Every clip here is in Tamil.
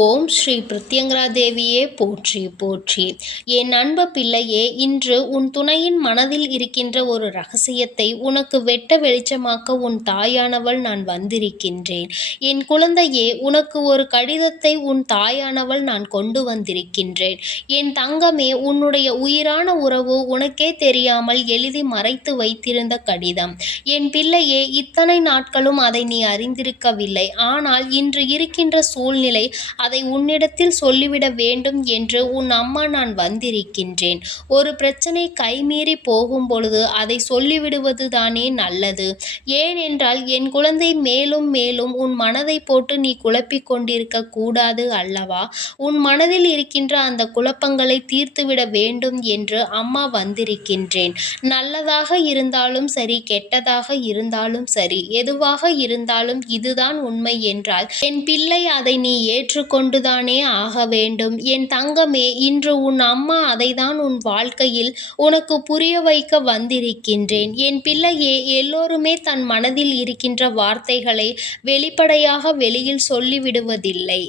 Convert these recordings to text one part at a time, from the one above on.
ஓம் ஸ்ரீ பிருத்யங்கரா தேவியே போற்றி போற்றி. என் அன்பு பிள்ளையே, இன்று உன் துணையின் மனதில் இருக்கின்ற ஒரு ரகசியத்தை உனக்கு வெட்ட வெளிச்சமாக்க உன் தாயானவள் நான் வந்திருக்கின்றேன். என் குழந்தையே, உனக்கு ஒரு கடிதத்தை உன் தாயானவள் நான் கொண்டு வந்திருக்கின்றேன். என் தங்கமே, உன்னுடைய உயிரான உறவு உனக்கே தெரியாமல் எழுதி மறைத்து வைத்திருந்த கடிதம். என் பிள்ளையே, இத்தனை நாட்களும் அதை நீ அறிந்திருக்கவில்லை. ஆனால் இன்று இருக்கின்ற சூழ்நிலை அதை உன்னிடத்தில் சொல்லிவிட வேண்டும் என்று உன் அம்மா நான் வந்திருக்கின்றேன். ஒரு பிரச்சனை கைமீறி போகும் பொழுது அதை சொல்லிவிடுவது தானே நல்லது. ஏனென்றால் என் குழந்தை, மேலும் மேலும் உன் மனதை போட்டு நீ குழப்பிக் கொண்டிருக்க கூடாது அல்லவா? உன் மனதில் இருக்கின்ற அந்த குழப்பங்களை தீர்த்துவிட வேண்டும் என்று அம்மா வந்திருக்கின்றேன். நல்லதாக இருந்தாலும் சரி, கெட்டதாக இருந்தாலும் சரி, எதுவாக இருந்தாலும் இதுதான் உண்மை என்றால் என் பிள்ளை அதை நீ கொண்டுதானே ஆக வேண்டும். என் தங்கமே, இன்று உன் அம்மா அதைதான் உன் வாழ்க்கையில் உனக்கு புரிய வைக்க வந்திருக்கின்றேன். என் பிள்ளையே, எல்லோருமே தன் மனதில் இருக்கின்ற வார்த்தைகளை வெளிப்படையாக வெளியில் சொல்லிவிடுவதில்லை.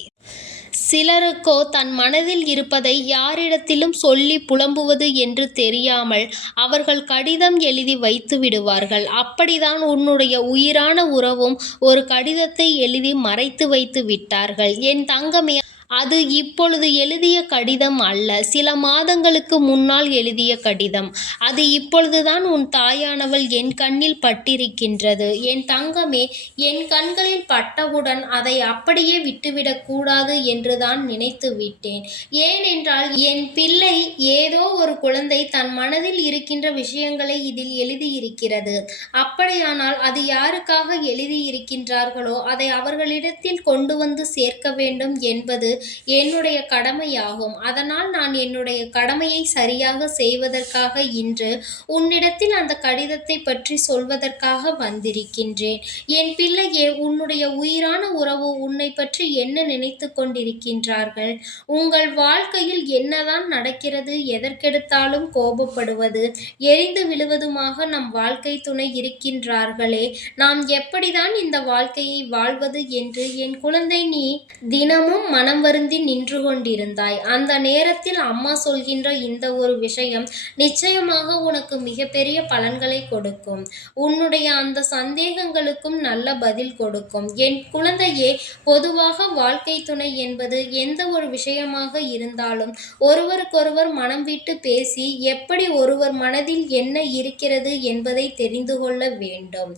சிலருக்கோ தன் மனதில் இருப்பதை யாரிடத்திலும் சொல்லி புலம்புவது என்று தெரியாமல் அவர்கள் கடிதம் எழுதி வைத்து விடுவார்கள். அப்படிதான் உன்னுடைய உயிரான உறவும் ஒரு கடிதத்தை எழுதி மறைத்து வைத்து விட்டார்கள். என் தங்கமே, அது இப்பொழுது எழுதிய கடிதம் அல்ல, சில மாதங்களுக்கு முன்னால் எழுதிய கடிதம். அது இப்பொழுதுதான் உன் தாயானவள் என் கண்ணில் பட்டிருக்கின்றது. என் தங்கமே, என் கண்களில் பட்டவுடன் அதை அப்படியே விட்டுவிடக் கூடாது என்றுதான் நினைத்து விட்டேன். ஏனென்றால் என் பிள்ளை, ஏதோ ஒரு குழந்தை தன் மனதில் இருக்கின்ற விஷயங்களை இதில் எழுதியிருக்கிறது. அப்படியானால் அது யாருக்காக எழுதியிருக்கின்றார்களோ அதை அவர்களிடத்தில் கொண்டு வந்து சேர்க்க வேண்டும் என்பது என்னுடைய கடமையாகும். அதனால் நான் என்னுடைய கடமையை சரியாக செய்வதற்காக இன்று உன்னிடத்தில் அந்த கடிதத்தை பற்றி சொல்வதற்காக வந்திருக்கின்றேன். என் பிள்ளையே, உன்னுடைய உயிரான உறவு உன்னை பற்றி என்ன நினைத்து கொண்டிருக்கின்றார்கள்? உங்கள் வாழ்க்கையில் என்னதான் நடக்கிறது? எதற்கெடுத்தாலும் கோபப்படுவது, எரிந்து விழுவதுமாக நம் வாழ்க்கை துணை இருக்கின்றார்களே, நாம் எப்படிதான் இந்த வாழ்க்கையை வாழ்வது என்று என் குழந்தை நீ தினமும் மனம் வருந்தி நின்று கொண்டிருந்தாய். அந்த நேரத்தில் அம்மா சொல்கின்ற இந்த ஒரு விஷயம் நிச்சயமாக உனக்கு மிகப்பெரிய பலன்களை கொடுக்கும். உன்னுடைய அந்த சந்தேகங்களுக்கும் நல்ல பதில் கொடுக்கும். என் குழந்தையே, பொதுவாக வாழ்க்கை துணை என்பது எந்த ஒரு விஷயமாக இருந்தாலும் ஒருவருக்கொருவர் மனம் விட்டு பேசி எப்படி ஒருவர் மனதில் என்ன இருக்கிறது என்பதை தெரிந்து கொள்ள வேண்டும்.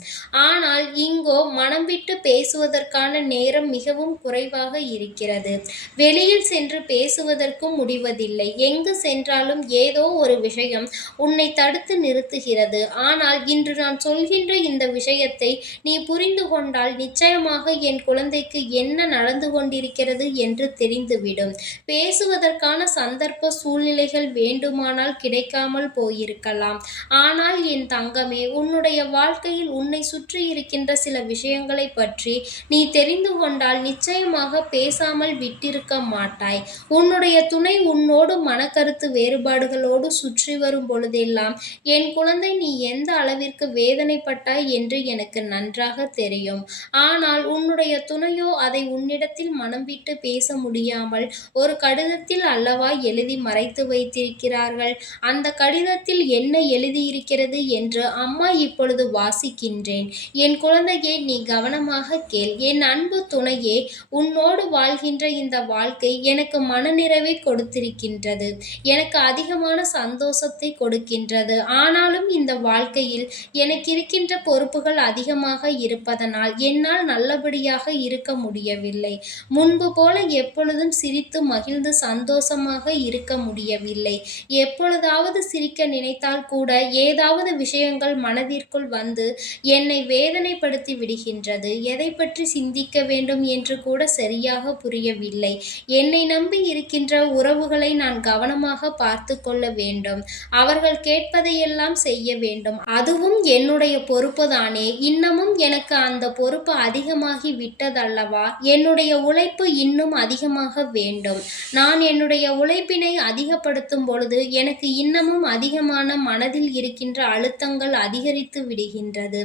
ஆனால் இங்கோ மனம் விட்டு பேசுவதற்கான நேரம் மிகவும் குறைவாக இருக்கிறது. வெளியில் சென்று பேசுவதற்கும் முடிவதில்லை. எங்கு சென்றாலும் ஏதோ ஒரு விஷயம் உன்னை தடுத்து நிறுத்துகிறது. ஆனால் இன்று நான் சொல்கின்ற இந்த விஷயத்தை நீ புரிந்து கொண்டால் நிச்சயமாக என் குழந்தைக்கு என்ன நடந்து கொண்டிருக்கிறது என்று தெரிந்துவிடும். பேசுவதற்கான சந்தர்ப்ப சூழ்நிலைகள் வேண்டுமானால் கிடைக்காமல் போயிருக்கலாம். ஆனால் என் தங்கமே, உன்னுடைய வாழ்க்கையில் உன்னை சுற்றி இருக்கின்ற சில விஷயங்களை பற்றி நீ தெரிந்து கொண்டால் நிச்சயமாக பேசாமல் விட்டிருக்க மாட்டாய். உன்னுடைய துணை உன்னோடு மனக்கருத்து வேறுபாடுகளோடு சுற்றி வரும் பொழுதெல்லாம் என் குழந்தை, நீ எந்த அளவிற்கு வேதனைப்பட்டாய் என்று எனக்கு நன்றாக தெரியும். ஆனால் உன்னுடைய துணையோ அதை உன்னிடத்தில் மனம் விட்டு பேச முடியாமல் ஒரு கடிதத்தில் அல்லவா எழுதி மறைத்து வைத்திருக்கிறார்கள். அந்த கடிதத்தில் என்ன எழுதியிருக்கிறது என்று அம்மா இப்பொழுது வாசிக்கின்றேன். என் குழந்தையே, நீ கவனமாக கேள். என் அன்பு துணையே, உன்னோடு வாழ்கின்ற இந்த வாழ்க்கை எனக்கு மனநிறைவை கொடுத்திருக்கின்றது. எனக்கு அதிகமான சந்தோஷத்தை கொடுக்கின்றது. ஆனாலும் இந்த வாழ்க்கையில் எனக்கு இருக்கின்ற பொறுப்புகள் அதிகமாக இருப்பதனால் என்னால் நல்லபடியாக இருக்க முடியவில்லை. முன்பு போல எப்பொழுதும் சிரித்து மகிழ்ந்து சந்தோஷமாக இருக்க முடியவில்லை. எப்பொழுதாவது சிரிக்க நினைத்தால் கூட ஏதாவது விஷயங்கள் மனதிற்குள் வந்து என்னை வேதனைப்படுத்தி விடுகின்றது. எதை பற்றி சிந்திக்க வேண்டும் என்று கூட சரியாக புரியவில்லை. என்னை நம்பி இருக்கின்ற உறவுகளை நான் கவனமாக பார்த்து கொள்ள வேண்டும். அவர்கள் கேட்பதையெல்லாம் செய்ய வேண்டும். அதுவும் என்னுடைய பொறுப்பு தானே. இன்னமும் எனக்கு அந்த பொறுப்பு அதிகமாகி விட்டதல்லவா? என்னுடைய உழைப்பு இன்னும் அதிகமாக வேண்டும். நான் என்னுடைய உழைப்பினை அதிகப்படுத்தும் பொழுது எனக்கு இன்னமும் அதிகமான மனதில் இருக்கின்ற அழுத்தங்கள் அதிகரித்து விடுகின்றது.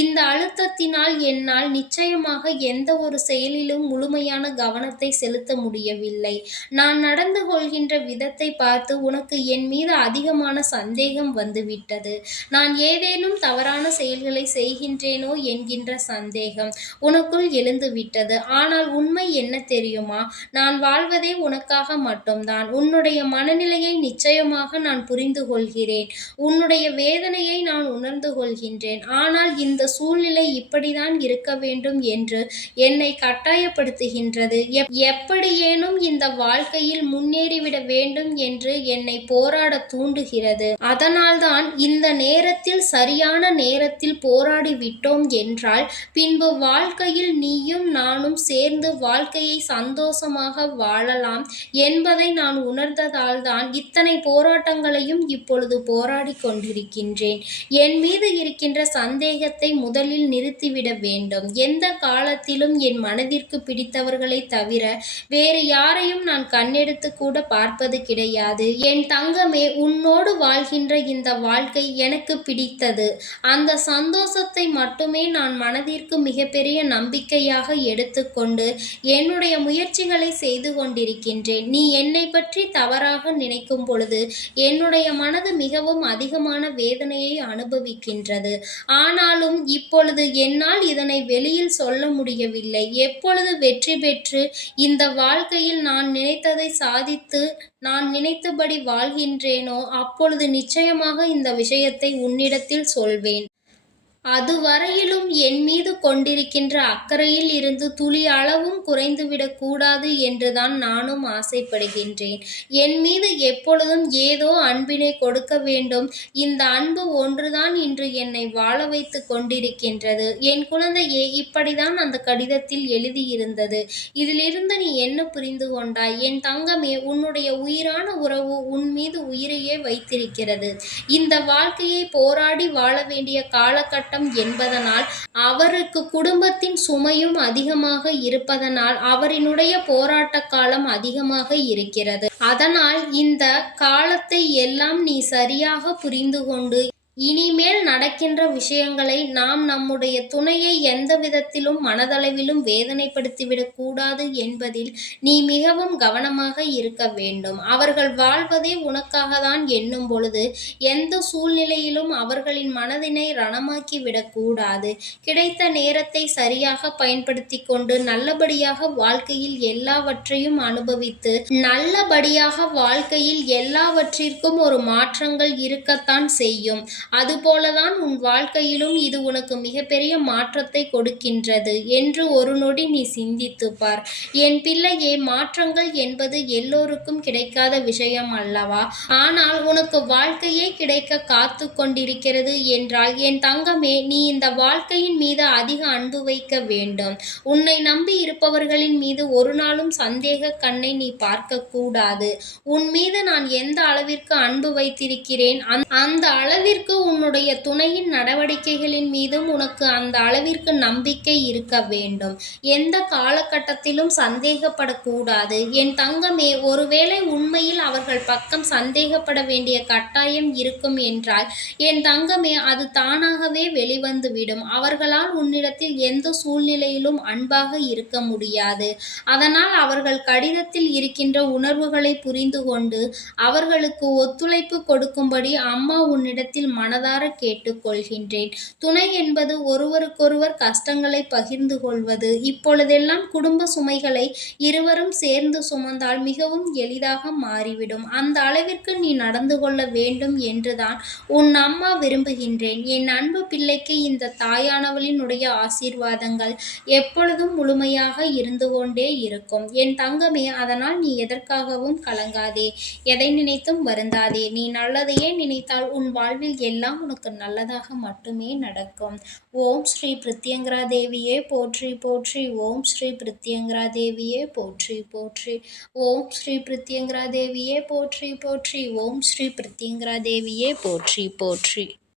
இந்த அழுத்தத்தினால் என்னால் நிச்சயமாக எந்த ஒரு செயலிலும் முழுமையான கவனத்தை செலுத்த செலுத்த முடியவில்லை. நான் நடந்து கொள்கின்ற விதத்தை பார்த்து உனக்கு என் மீது அதிகமான சந்தேகம் வந்துவிட்டது. நான் ஏதேனும் தவறான செயல்களை செய்கின்றேனோ என்கின்ற சந்தேகம் உனக்குள் எழுந்துவிட்டது. ஆனால் உண்மை என்ன தெரியுமா? நான் வாழ்வதே உனக்காக மட்டும்தான். உன்னுடைய மனநிலையை நிச்சயமாக நான் புரிந்து கொள்கிறேன். உன்னுடைய வேதனையை நான் உணர்ந்து கொள்கின்றேன். ஆனால் இந்த சூழ்நிலை இப்படிதான் இருக்க வேண்டும் என்று என்னை கட்டாயப்படுத்துகின்றது. எப்படியேனும் இந்த வாழ்க்கையில் முன்னேறிவிட வேண்டும் என்று என்னை போராட தூண்டுகிறது. அதனால்தான் இந்த நேரத்தில் சரியான நேரத்தில் போராடி விட்டோம் என்றால் பின்பு வாழ்க்கையில் நீயும் நானும் சேர்ந்து வாழ்க்கையை சந்தோஷமாக வாழலாம் என்பதை நான் உணர்ந்ததால்தான் இத்தனை போராட்டங்களையும் இப்பொழுது போராடி கொண்டிருக்கின்றேன். என் மீது இருக்கின்ற சந்தேகத்தை முதலில் நிறுத்திவிட வேண்டும். எந்த காலத்திலும் என் மனதிற்கு பிடித்தவர்களை தவிர வேறு யாரையும் நான் கண்ணெடுத்து கூட பார்ப்பது கிடையாது. என் தங்கமே, உன்னோடு வாழ்கின்ற இந்த வாழ்க்கை எனக்கு பிடித்தது. அந்த சந்தோஷத்தை மட்டுமே நான் மனதிற்கு மிகப்பெரிய நம்பிக்கையாக எடுத்துக்கொண்டு என்னுடைய முயற்சிகளை செய்து கொண்டிருக்கின்றேன். நீ என்னை பற்றி தவறாக நினைக்கும் பொழுது என்னுடைய மனது மிகவும் அதிகமான வேதனையை அனுபவிக்கின்றது. ஆனாலும் இப்பொழுது என்னால் இதனை வெளியில் சொல்ல முடியவில்லை. எப்பொழுது வெற்றி பெற்று இந்த வாழ்க்கையில் நான் நினைத்ததை சாதித்து நான் நினைத்தபடி வாழ்கின்றேனோ அப்பொழுது நிச்சயமாக இந்த விஷயத்தை உன்னிடத்தில் சொல்வேன். அதுவரையிலும் என் மீது கொண்டிருக்கின்ற அக்கறையில் இருந்து துளி அளவும் குறைந்துவிடக் கூடாது என்றுதான் நானும் ஆசைப்படுகின்றேன். என் மீது எப்பொழுதும் ஏதோ அன்பினை கொடுக்க வேண்டும். இந்த அன்பு ஒன்றுதான் இன்று என்னை வாழ வைத்து கொண்டிருக்கின்றது. என் குழந்தையே, இப்படிதான் அந்த கடிதத்தில் எழுதியிருந்தது. இதிலிருந்து நீ என்ன புரிந்து கொண்டாய்? என் தங்கமே, உன்னுடைய உயிரான உறவு உன் மீது உயிரையே வைத்திருக்கிறது. இந்த வாழ்க்கையை போராடி வாழ வேண்டிய காலகட்டம் என்பதனால் அவருக்கு குடும்பத்தின் சுமையும் அதிகமாக இருப்பதனால் அவரினுடைய போராட்ட காலம் அதிகமாக இருக்கிறது. அதனால் இந்த காலத்தை எல்லாம் நீ சரியாக புரிந்து கொண்டு இனிமேல் நடக்கின்ற விஷயங்களை நாம் நம்முடைய துணையை எந்த விதத்திலும் மனதளவிலும் வேதனைப்படுத்திவிடக் கூடாது என்பதில் நீ மிகவும் கவனமாக இருக்க வேண்டும். அவர்கள் வாழ்வதே உனக்காக தான் என்னும் பொழுது எந்த சூழ்நிலையிலும் அவர்களின் மனதினை ரணமாக்கி விடக்கூடாது. கிடைத்த நேரத்தை சரியாக பயன்படுத்தி கொண்டு நல்லபடியாக வாழ்க்கையில் எல்லாவற்றையும் அனுபவித்து நல்லபடியாக வாழ்க்கையில் எல்லாவற்றிற்கும் ஒரு மாற்றங்கள் இருக்கத்தான் செய்யும். அதுபோலதான் உன் வாழ்க்கையிலும் இது உனக்கு மிகப்பெரிய மாற்றத்தை கொடுக்கின்றது என்று ஒரு நொடி நீ சிந்தித்து பார். என் பிள்ளையே, மாற்றங்கள் என்பது எல்லோருக்கும் கிடைக்காத விஷயம் அல்லவா? ஆனால் உனக்கு வாழ்க்கையே கிடைக்க காத்து கொண்டிருக்கிறது என்றால் என் தங்கமே, நீ இந்த வாழ்க்கையின் மீது அதிக அன்பு வைக்க வேண்டும். உன்னை நம்பி இருப்பவர்களின் மீது ஒரு நாளும் சந்தேக கண்ணை நீ பார்க்க கூடாது. உன் மீது நான் எந்த அளவிற்கு அன்பு வைத்திருக்கிறேன் அந்த அளவிற்கு உன்னுடைய துணையின் நடவடிக்கைகளின் மீதும் உனக்கு அந்த அளவிற்கு நம்பிக்கை இருக்க வேண்டும். எந்த காலகட்டத்திலும் சந்தேகப்படக்கூடாது. என் தங்கமே, ஒருவேளை உண்மையில் அவர்கள் பக்கம் சந்தேகப்பட வேண்டிய கட்டாயம் இருக்கும் என்றால் என் தங்கமே, அது தானாகவே வெளிவந்துவிடும். அவர்களால் உன்னிடத்தில் எந்த சூழ்நிலையிலும் அன்பாக இருக்க முடியாது. அதனால் அவர்கள் கடிதத்தில் இருக்கின்ற உணர்வுகளை புரிந்து கொண்டு அவர்களுக்கு ஒத்துழைப்பு கொடுக்கும்படி அம்மா உன்னிடத்தில் மனதார கேட்டுக்கொள்கின்றேன். துணை என்பது ஒருவருக்கொருவர் கஷ்டங்களை பகிர்ந்து கொள்வது. இப்பொழுதெல்லாம் குடும்ப சுமைகளை இருவரும் சேர்ந்து சுமந்தால் மிகவும் எளிதாக மாறிவிடும். அந்த அளவிற்கு நீ நடந்து கொள்ள வேண்டும் என்றுதான் உன் அம்மா விரும்புகின்றேன். என் அன்பு பிள்ளைக்கு இந்த தாயானவளினுடைய ஆசீர்வாதங்கள் எப்பொழுதும் முழுமையாக இருந்து கொண்டே இருக்கும். என் தங்கமே, அதனால் நீ எதற்காகவும் கலங்காதே, எதை நினைத்தும் வருந்தாதே. நீ நல்லதையே நினைத்தால் உன் வாழ்வில் எல்லாம் உனக்கு நல்லதாக மட்டுமே நடக்கும். ஓம் ஸ்ரீ பிரித்யங்கரா தேவியே போற்றி போற்றி. ஓம் ஸ்ரீ பிரித்யங்கரா தேவியே போற்றி போற்றி. ஓம் ஸ்ரீ பிரித்யங்கரா தேவியே போற்றி போற்றி. ஓம் ஸ்ரீ பிரித்யங்கரா தேவியே போற்றி போற்றி.